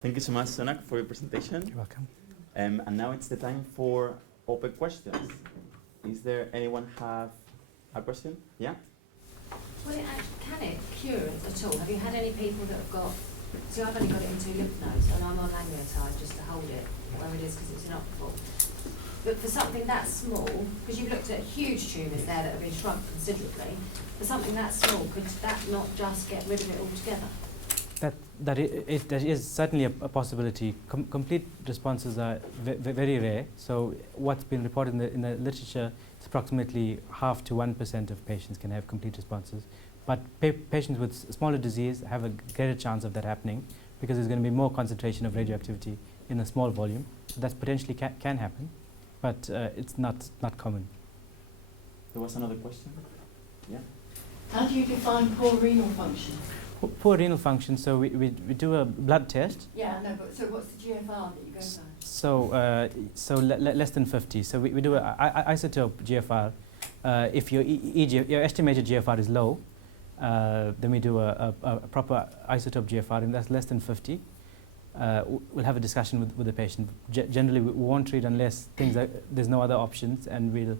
Thank you so much, Sonak, for your presentation. You're welcome. And now it's the time for open questions. Is there anyone have a question? Yeah? Can it cure it at all? Have you had any people that have got, see I've only got it in 2 lymph nodes and I'm on lanreotide just to hold it where it is because it's inoperable. But for something that small, because you've looked at huge tumours there that have been shrunk considerably, for something that small, could that not just get rid of it altogether? That is certainly a possibility. Complete responses are very rare. So what's been reported in the literature is approximately 0.5 to 1% of patients can have complete responses. But patients with smaller disease have a greater chance of that happening because there's going to be more concentration of radioactivity in a small volume. So that potentially can happen, but it's not common. There was another question? Yeah? How do you define poor renal function? Poor renal function, so we do a blood test. Yeah, no, but so what's the GFR that you go by? So less than 50. So we do a isotope GFR. If your estimated GFR is low, then we do a proper isotope GFR, and that's less than 50. We'll have a discussion with the patient. Generally, we won't treat unless there's no other options, and we'll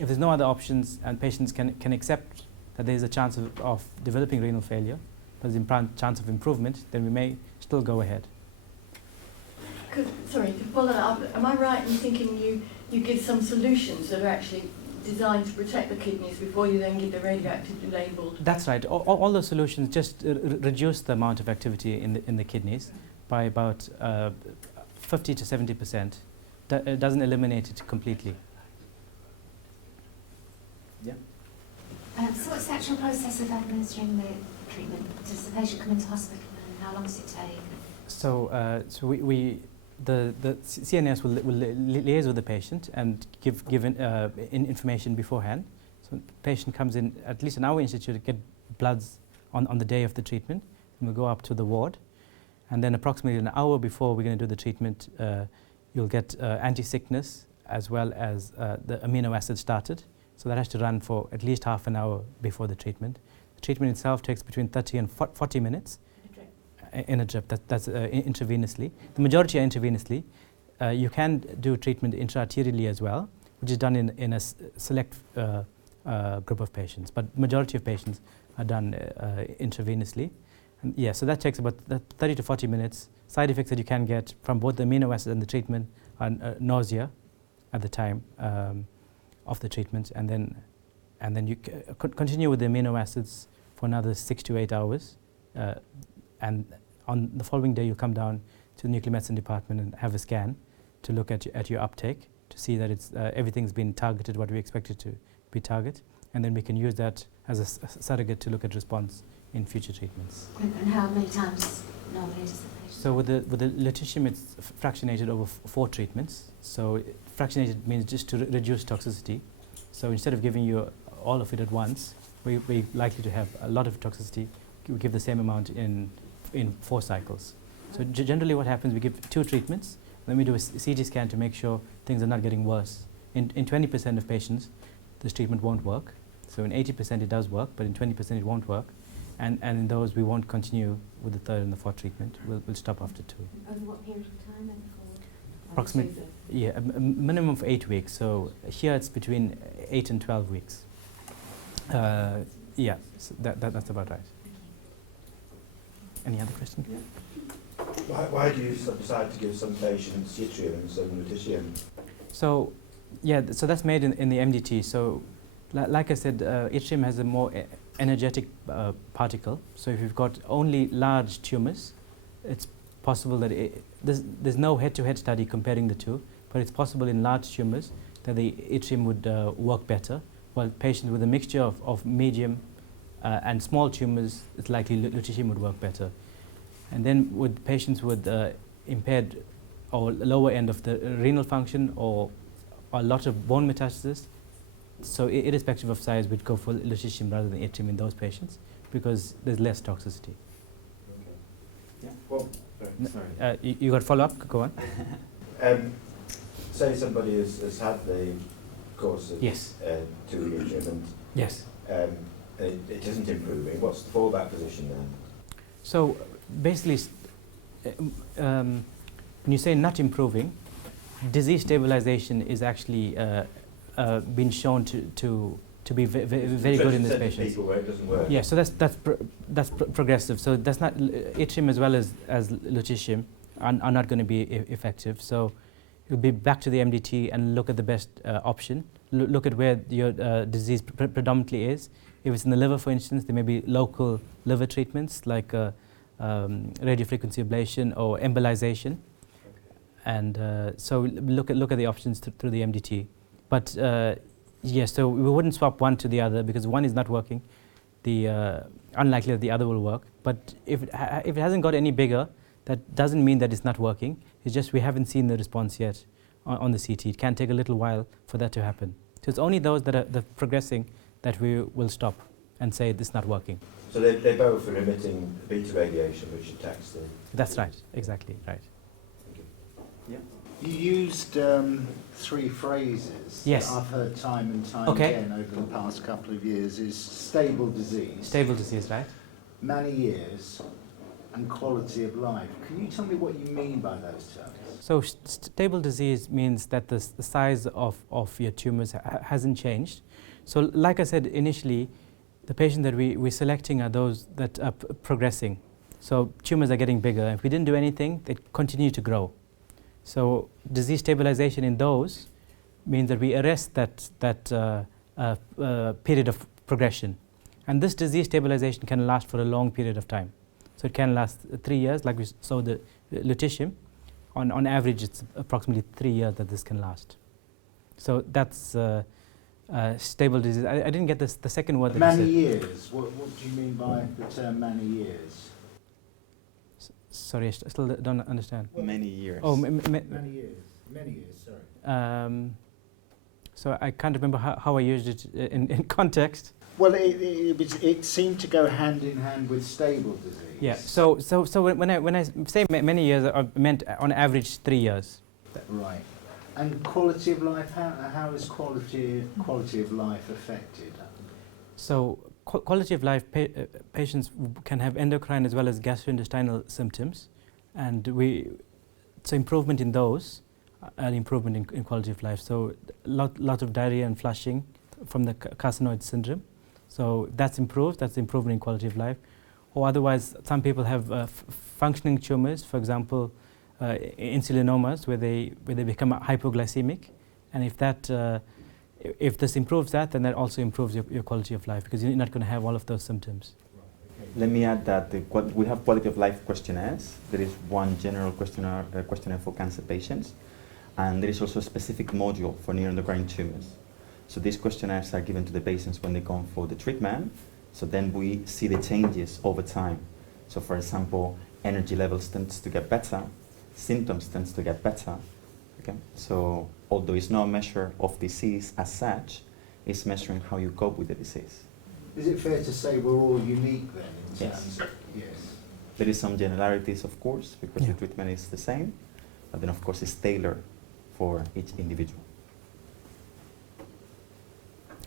if there's no other options and patients can accept that there is a chance of developing renal failure, but there's a chance of improvement, then we may still go ahead. Sorry, to follow that up, am I right in thinking you give some solutions that are actually designed to protect the kidneys before you then give the radioactively labelled? That's right. All the solutions just reduce the amount of activity in the kidneys by about 50 to 70%. It doesn't eliminate it completely. Yeah. So what's the actual process of administering the treatment? Does the patient come into hospital and how long does it take? So the CNS will liaise with the patient and give information beforehand. So the patient comes in at least an hour institute to get bloods on the day of the treatment, and we'll go up to the ward. And then approximately an hour before we're going to do the treatment, you'll get anti-sickness as well as the amino acid started. So that has to run for at least half an hour before the treatment. The treatment itself takes between 30 and 40 minutes in a drip. That's intravenously. The majority are intravenously. You can do treatment intraarterially as well, which is done in a select group of patients. But majority of patients are done intravenously. And yeah, so that takes about 30 to 40 minutes. Side effects that you can get from both the amino acids and the treatment are nausea at the time of the treatment, and then you continue with the amino acids for another 6 to 8 hours, and on the following day you come down to the nuclear medicine department and have a scan to look at your uptake to see that it's everything's been targeted what we expected to be targeted, and then we can use that as a surrogate to look at response in future treatments. And how many times normally does the patient? So with the lutetium, it's fractionated over 4 treatments. So fractionated means just to reduce toxicity. So instead of giving you all of it at once, we're likely to have a lot of toxicity. We give the same amount in 4 cycles. So generally what happens, we give 2 treatments, then we do a CT scan to make sure things are not getting worse. In 20% of patients, this treatment won't work. So in 80% it does work, but in 20% it won't work. And in those, we won't continue with the 3rd and the 4th treatment. We'll stop after 2. Over what period of time then? Approximately, yeah, a minimum of 8 weeks. So here it's between 8 and 12 weeks. Yeah, so that's about right. Any other questions? Yeah. Why do you decide to give some patients yttrium and some lutetium? So, yeah, so that's made in the MDT. So, like I said, yttrium has a more energetic particle. So if you've got only large tumors, it's possible that there's no head-to-head study comparing the two, but it's possible in large tumors that the yttrium would work better, while patients with a mixture of medium and small tumors, it's likely lutetium would work better. And then with patients with impaired or lower end of the renal function or a lot of bone metastasis, so irrespective of size, we'd go for lutetium rather than yttrium in those patients because there's less toxicity. Okay. Yeah. Well, sorry. You got follow-up? Go on. Say somebody has had the course of Yes. 2 yttrium and Yes. it isn't improving. What's the fallback position then? So basically, when you say not improving, disease stabilization is actually been shown to be very good in this patient. People where it doesn't work. Yeah, so that's progressive. So that's not atrium as well as lutetium are not going to be effective. So you'll be back to the MDT and look at the best option. Look at where your disease predominantly is. If it's in the liver, for instance, there may be local liver treatments like radiofrequency ablation or embolization. And so look at the options through the MDT. But yes, so we wouldn't swap one to the other because one is not working. Unlikely that the other will work. But if it hasn't got any bigger, that doesn't mean that it's not working. It's just we haven't seen the response yet on the CT. It can take a little while for that to happen. So it's only those that are progressing that we will stop and say this is not working. So they both are emitting beta radiation, which attacks the... That's right, exactly, right. Yeah. You used 3 phrases Yes. that I've heard time and time Okay. again over the past couple of years, is stable disease, Stable disease, right? many years, and quality of life. Can you tell me what you mean by those terms? So stable disease means that the size of your tumors hasn't changed. So like I said initially, the patients that we're selecting are those that are progressing. So tumors are getting bigger. If we didn't do anything, they continue to grow. So disease stabilization in those means that we arrest that period of progression. And this disease stabilization can last for a long period of time. So it can last 3 years, like we saw the lutetium. On average, it's approximately 3 years that this can last. So that's stable disease. I didn't get the second word that Many you said. years. What do you mean by the term many years? Sorry, I still don't understand. Many years. Oh, Many years. Many years, sorry. so I can't remember how I used it in context. Well, it seemed to go hand in hand with stable disease. Yeah. So when I say many years, I meant on average 3 years. Right. And quality of life, how is quality of life affected? So quality of life, patients can have endocrine as well as gastrointestinal symptoms, and so improvement in those, an improvement in quality of life. So lot of diarrhea and flushing from the carcinoid syndrome. So that's improved. That's improvement in quality of life. Or otherwise, some people have functioning tumors, for example, insulinomas, where they become hypoglycemic, and if this improves that, then that also improves your quality of life because you're not going to have all of those symptoms. Let me add that we have quality of life questionnaires. There is one general questionnaire for cancer patients, and there is also a specific module for neuroendocrine tumors. So these questionnaires are given to the patients when they come for the treatment. So then we see the changes over time. So for example, energy levels tends to get better, symptoms tends to get better. Okay? So although it's not a measure of disease as such, it's measuring how you cope with the disease. Is it fair to say we're all unique then? In Yes. terms of, yes. There is some generalities, of course, because Yeah. the treatment is the same, but then of course it's tailored for each individual.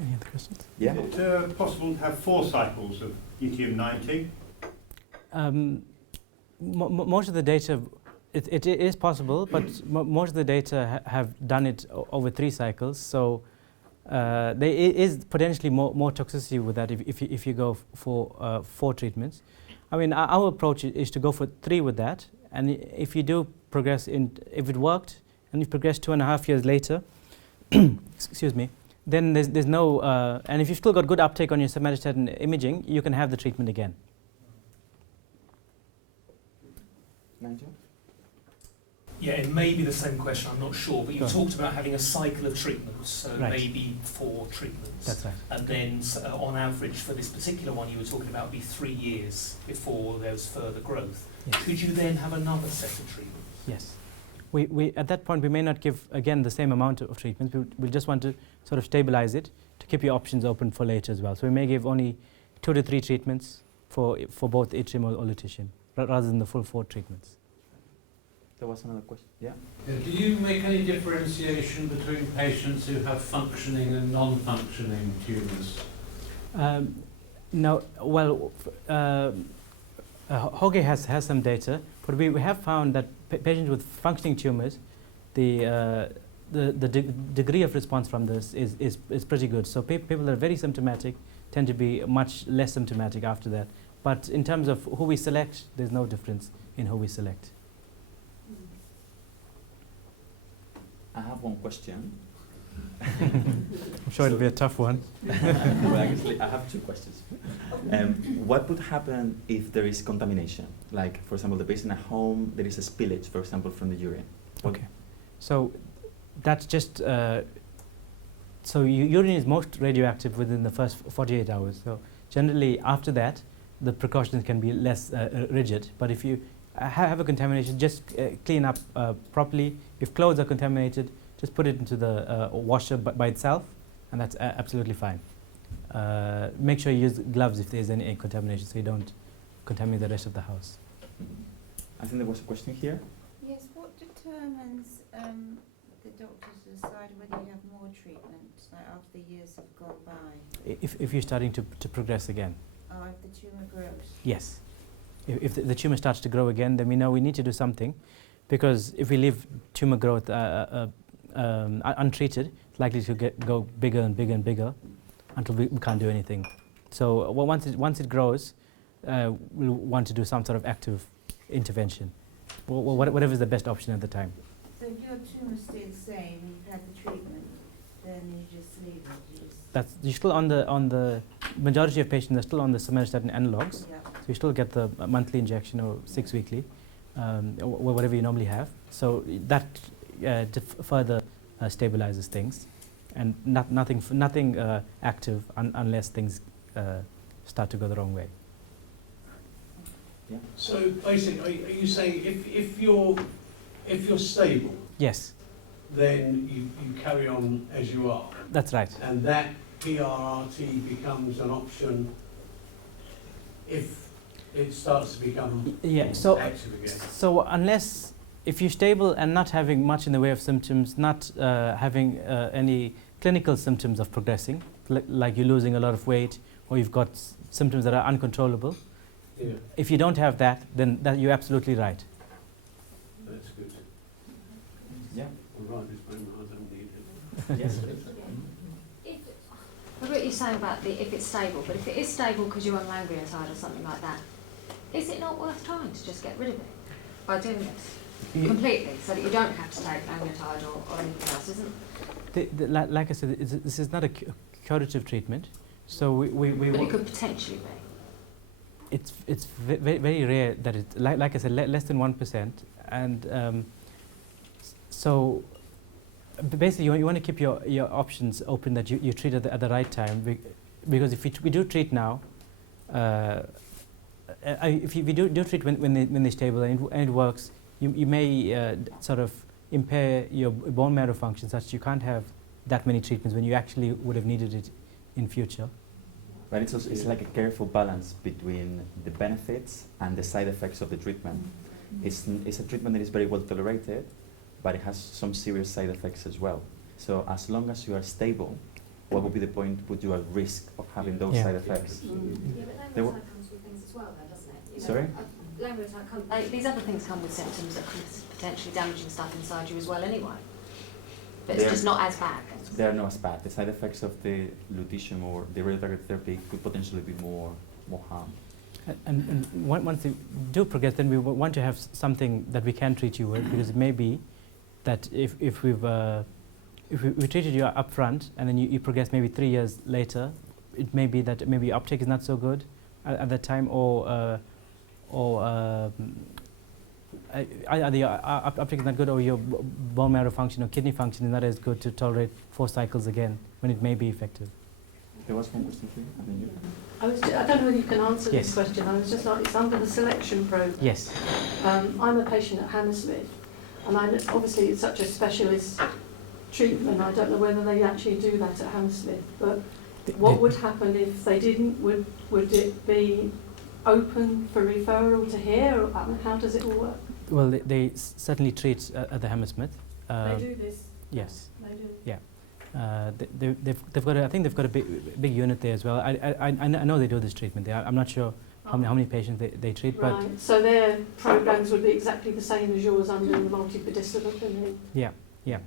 Any other questions? Yeah? Is it possible to have 4 cycles of yttrium-90? Most of the data, it is possible, but most of the data have done it over 3 cycles. So there is potentially more toxicity with that if you go for 4 treatments. I mean, our approach is to go for 3 with that, and if you do progress if it worked, and you progress 2.5 years later, excuse me, then there's no, and if you've still got good uptake on your somatostatin imaging, you can have the treatment again. Nigel? Yeah, it may be the same question, I'm not sure, but you Go on. talked about having a cycle of treatments, so Right. maybe 4 treatments. That's right. And then on average for this particular one you were talking about, it'd be 3 years before there was further growth. Yes. Could you then have another set of treatments? Yes. We at that point we may not give again the same amount of treatment. We'll just want to sort of stabilize it to keep your options open for later as well. So we may give only 2 to 3 treatments for both atrium or lutetium rather than the full 4 treatments. There was another question. Yeah? Do you make any differentiation between patients who have functioning and non-functioning tumours? No. Well, Hoge has some data, but we have found that patients with functioning tumors, the degree of response from this is pretty good. So people that are very symptomatic tend to be much less symptomatic after that. But in terms of who we select, there's no difference in who we select. I have one question. I'm sure it'll be a tough one. Well, actually, I have two questions. What would happen if there is contamination? Like, for example, the patient at home, there is a spillage, for example, from the urine. Okay. So that's just, so urine is most radioactive within the first 48 hours. So generally after that, the precautions can be less rigid. But if you have a contamination, just clean up properly. If clothes are contaminated, just put it into the washer by itself, and that's absolutely fine. Make sure you use gloves if there's any contamination, so you don't contaminate the rest of the house. I think there was a question here. Yes, what determines the doctors decide whether you have more treatment, like after years have gone by? If you're starting to progress again. Oh, if the tumour grows? Yes. If the tumour starts to grow again, then we know we need to do something, because if we leave tumour growth untreated, it's likely to go bigger and bigger and bigger until we can't do anything. So once it grows, we'll want to do some sort of active intervention, whatever is the best option at the time. So if your tumour stays the same, you've had the treatment, then you just leave it? You're still on the majority of patients are still on the somatostatin analogues, Yeah. so you still get the monthly injection or 6 weekly, or whatever you normally have. So that further stabilizes things, and nothing active unless things start to go the wrong way. Yeah. So basically, are you saying if you're stable, Yes, then you carry on as you are, that's right. and that PRRT becomes an option if it starts to become active again? So unless, if you're stable and not having much in the way of symptoms, not having any clinical symptoms of progressing, like you're losing a lot of weight or you've got symptoms that are uncontrollable, Yeah, if you don't have that, then you're absolutely right. that's good. Yeah. All right, this moment I don't need it. Yes. What you're saying about if it's stable, but if it is stable because you're on lanreotide or something like that, is it not worth trying to just get rid of it by doing this completely, so that you don't have to take lanreotide or anything else, isn't? Like I said, this is not a curative treatment, so but it could potentially be. It's very rare that it, like I said, less than 1%, and so basically you want to keep your options open, that you treat at the right time, because if we do treat now, if we do treat when they're stable and it works, you may sort of impair your bone marrow function such that you can't have that many treatments when you actually would have needed it in future. But it's also, it's like a careful balance between the benefits and the side effects of the treatment. It's a treatment that is very well tolerated, but it has some serious side effects as well. So as long as you are stable, what would be the point to put you at risk of having those side effects? Yeah, but lanreotide comes with things as well, though, doesn't it? Sorry? Lanreotide these other things come with symptoms that could potentially damaging stuff inside you as well anyway. But it's just not as bad. They are not as bad. The side effects of the lutetium or the radiotargeted therapy could potentially be more harm. And once you do progress, then we want to have something that we can treat you with, because it may be that if we treated you up front and then you progress maybe 3 years later, it may be that maybe uptake is not so good at that time, or either the uptake is not good, or your bone marrow function or kidney function is not as good to tolerate 4 cycles again when it may be effective. There was one question for you, and then you. I don't know whether you can answer Yes. this question. I was just like, it's under the selection program. Yes. I'm a patient at Hammersmith, and obviously it's such a specialist treatment. I don't know whether they actually do that at Hammersmith, but what would happen if they didn't? Would it be open for referral to here? Or, how does it all work? Well, they certainly treat at the Hammersmith. They do this? Yes. They do? Yeah. They've got I think they've got a big unit there as well. I know they do this treatment there. I'm not sure how many patients they treat. But Right, so their programs would be exactly the same as yours under the multidisciplinary. yeah. Yeah.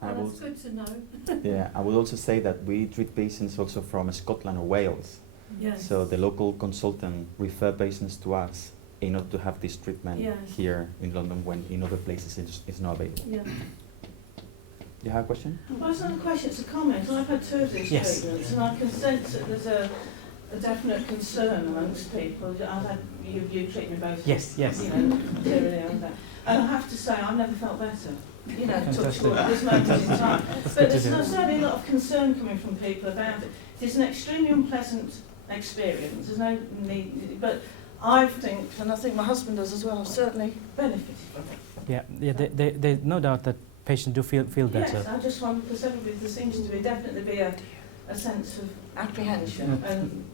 I Well, that's will- good to know. Yeah, I would also say that we treat patients also from Scotland or Wales. Yes. So the local consultant refer patients to us in order to have this treatment Yes. here in London when in other places it's not available. Yeah. You have a question? Well, it's not a question, it's a comment. I've had two of these Yes. treatments, and I can sense that there's a definite concern amongst people. I've had you treat me both. Yes, yes. You know, materially and that. And I have to say, I've never felt better. You know, touch Fantastic. wood at this moment in time. That's But good to there's hear. certainly a lot of concern coming from people about it. It's an extremely unpleasant experience. There's no need, but I think, and I think my husband does as well, I've certainly benefited from it. Yeah. There's no doubt that patients do feel better. Yes, I just wonder, because everybody, there seems to be definitely be a sense of apprehension. And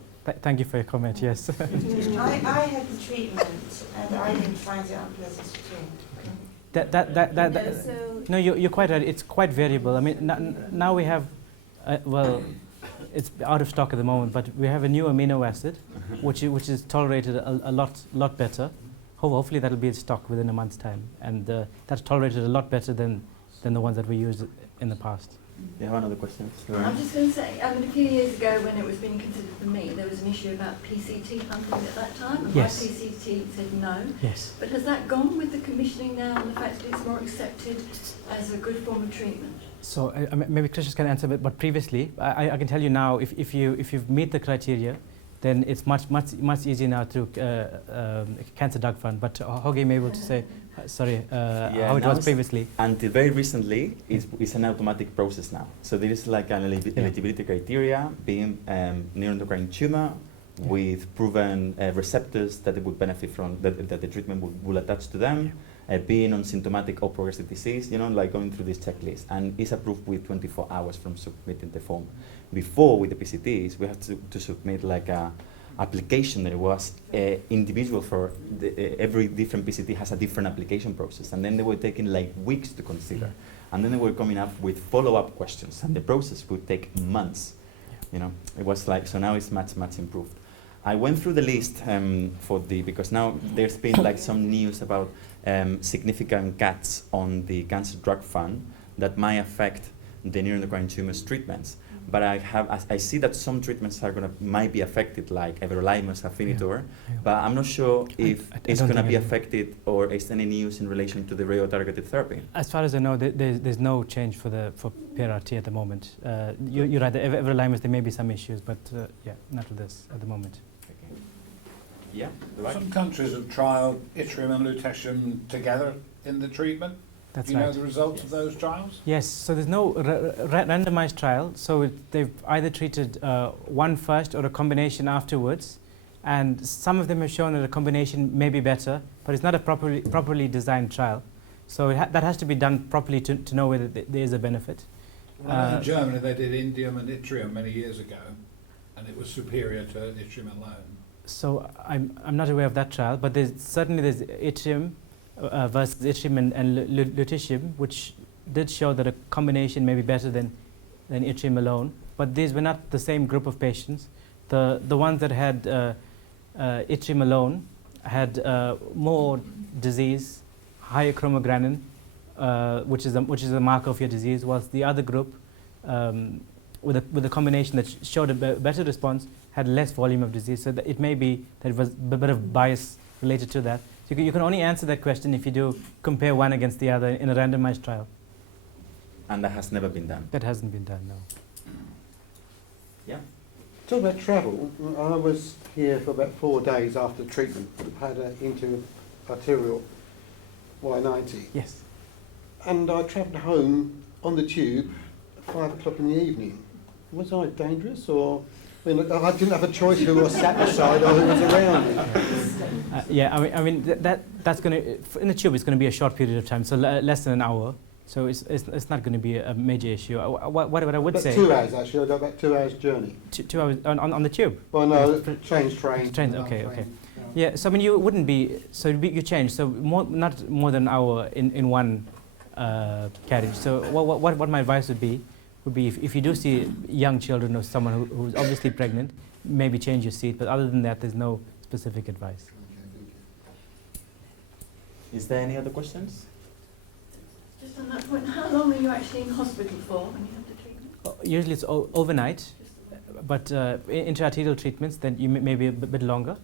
Thank you for your comment. Yes. I had the treatment and I didn't find it unpleasant at all. No, so No, you're quite right. It's quite variable. I mean, now we have, well, it's out of stock at the moment, but we have a new amino acid, which is tolerated a lot better. Hopefully that'll be in stock within a month's time, and that's tolerated a lot better than the ones that we used in the past. You have another question? I'm just going to say, I mean, a few years ago when it was being considered for me, there was an issue about PCT pumping at that time, and Yes. my PCT said no. Yes. But has that gone with the commissioning now, and the fact that it's more accepted as a good form of treatment? So maybe Krishna's can answer, but previously, I can tell you now, if you meet the criteria, then it's much easier now through Cancer Drug Fund. But Hoge may be able to say, how it was previously. Until very recently, it's an automatic process now. So there is like an eligibility criteria, being neuroendocrine tumor with proven receptors that it would benefit from, that the treatment will attach to them. Being on symptomatic or progressive disease, like going through this checklist, and is approved with 24 hours from submitting the form. Before, with the PCTs, we had to submit like a application that was individual for every different PCT has a different application process, and then they were taking like weeks to consider, and then they were coming up with follow-up questions, and the process would take months. It was like, so now it's much improved. I went through the list because now there's been like some news about significant cuts on the Cancer Drug Fund that might affect the neuroendocrine tumors treatments. But I see that some treatments might be affected, like everolimus, Afinitor, but I'm not sure if it's going to be affected, or is there any news in relation to the radio-targeted therapy? As far as I know, there's no change for PRRT at the moment. You're right, the everolimus, there may be some issues, but not with this at the moment. Yeah, Some countries have trialled yttrium and lutetium together in the treatment. That's Do you know right. the results of those trials? Yes, so there's no randomized trial, so they've either treated one first or a combination afterwards, and some of them have shown that a combination may be better, but it's not a properly designed trial. So that has to be done properly to know whether there is a benefit. Well, in Germany they did indium and yttrium many years ago, and it was superior to yttrium alone. So I'm not aware of that trial, but there's yttrium versus yttrium and lutetium, which did show that a combination may be better than yttrium alone. But these were not the same group of patients. The ones that had yttrium alone had more disease, higher chromogranin, which is a marker of your disease, whilst the other group with a combination that showed a better response had less volume of disease. So that it may be that it was a bit of bias related to that. So you can only answer that question if you do compare one against the other in a randomized trial. And that has never been done? That hasn't been done, no. Yeah. Talk about travel. I was here for about 4 days after treatment. Had an arterial Y90. Yes. And I travelled home on the tube at 5 o'clock in the evening. Was I dangerous, or I didn't have a choice who was sat beside or who was around me? I mean that's going to, in the tube it's going to be a short period of time, so less than an hour. So it's not going to be a major issue. What I would say. 2 hours actually. I got about 2 hours journey. 2 hours on the tube. Well, no, trains. Trains. Okay. Yeah. So I mean you wouldn't be. So you change. So not more than an hour in one carriage. So what my advice would be if you do see young children or someone who's obviously pregnant, maybe change your seat. But other than that, there's no specific advice. Is there any other questions? Just on that point, how long are you actually in hospital for when you have the treatment? Usually it's overnight, but intraarterial treatments, then you may be a bit longer.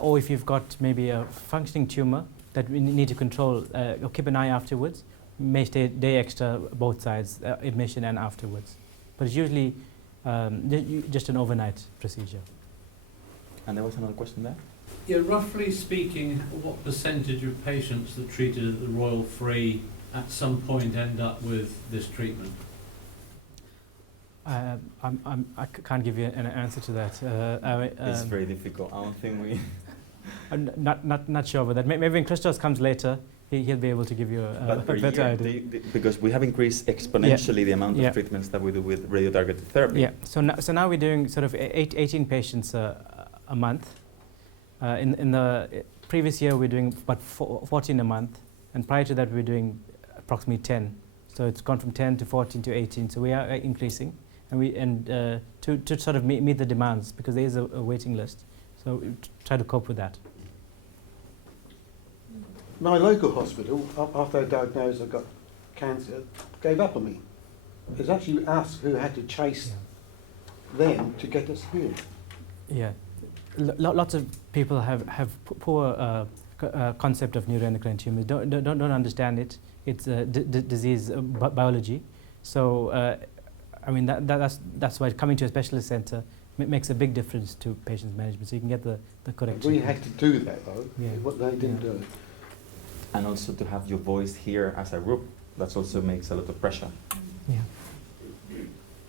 Or if you've got maybe a functioning tumor that we need to control, or keep an eye afterwards, may stay a day extra both sides, admission and afterwards. But it's usually just an overnight procedure. And there was another question there? Yeah, roughly speaking, what percentage of patients that are treated at the Royal Free at some point end up with this treatment? I can't give you an answer to that. It's very difficult. I don't think we... I'm not sure about that. Maybe when Christos comes later, he'll be able to give you a better idea. Because we have increased exponentially the amount of treatments that we do with radio-targeted therapy. Yeah, so now we're doing sort of 18 patients a month. In the previous year, we're doing about 14 a month, and prior to that, we were doing approximately 10. So it's gone from 10 to 14 to 18. So we are increasing, and to sort of meet the demands, because there is a waiting list. So we try to cope with that. My local hospital, after I was diagnosed I got cancer, gave up on me. It was actually us who had to chase them to get us healed. Yeah, lots of people have poor concept of neuroendocrine tumors. Don't understand it. It's disease biology. So I mean that's why coming to a specialist center makes a big difference to patients' management. So you can get the correct. We had to do that though. Yeah. What they didn't do. And also to have your voice here as a group, that also makes a lot of pressure. Yeah.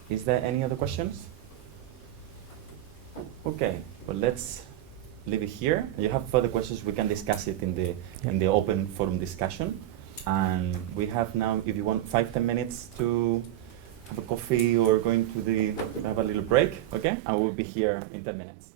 Is there any other questions? Okay, well let's leave it here. If you have further questions, we can discuss it in the open forum discussion. And we have now, if you want, 5-10 minutes to have a coffee or going to have a little break, okay? And we'll be here in 10 minutes.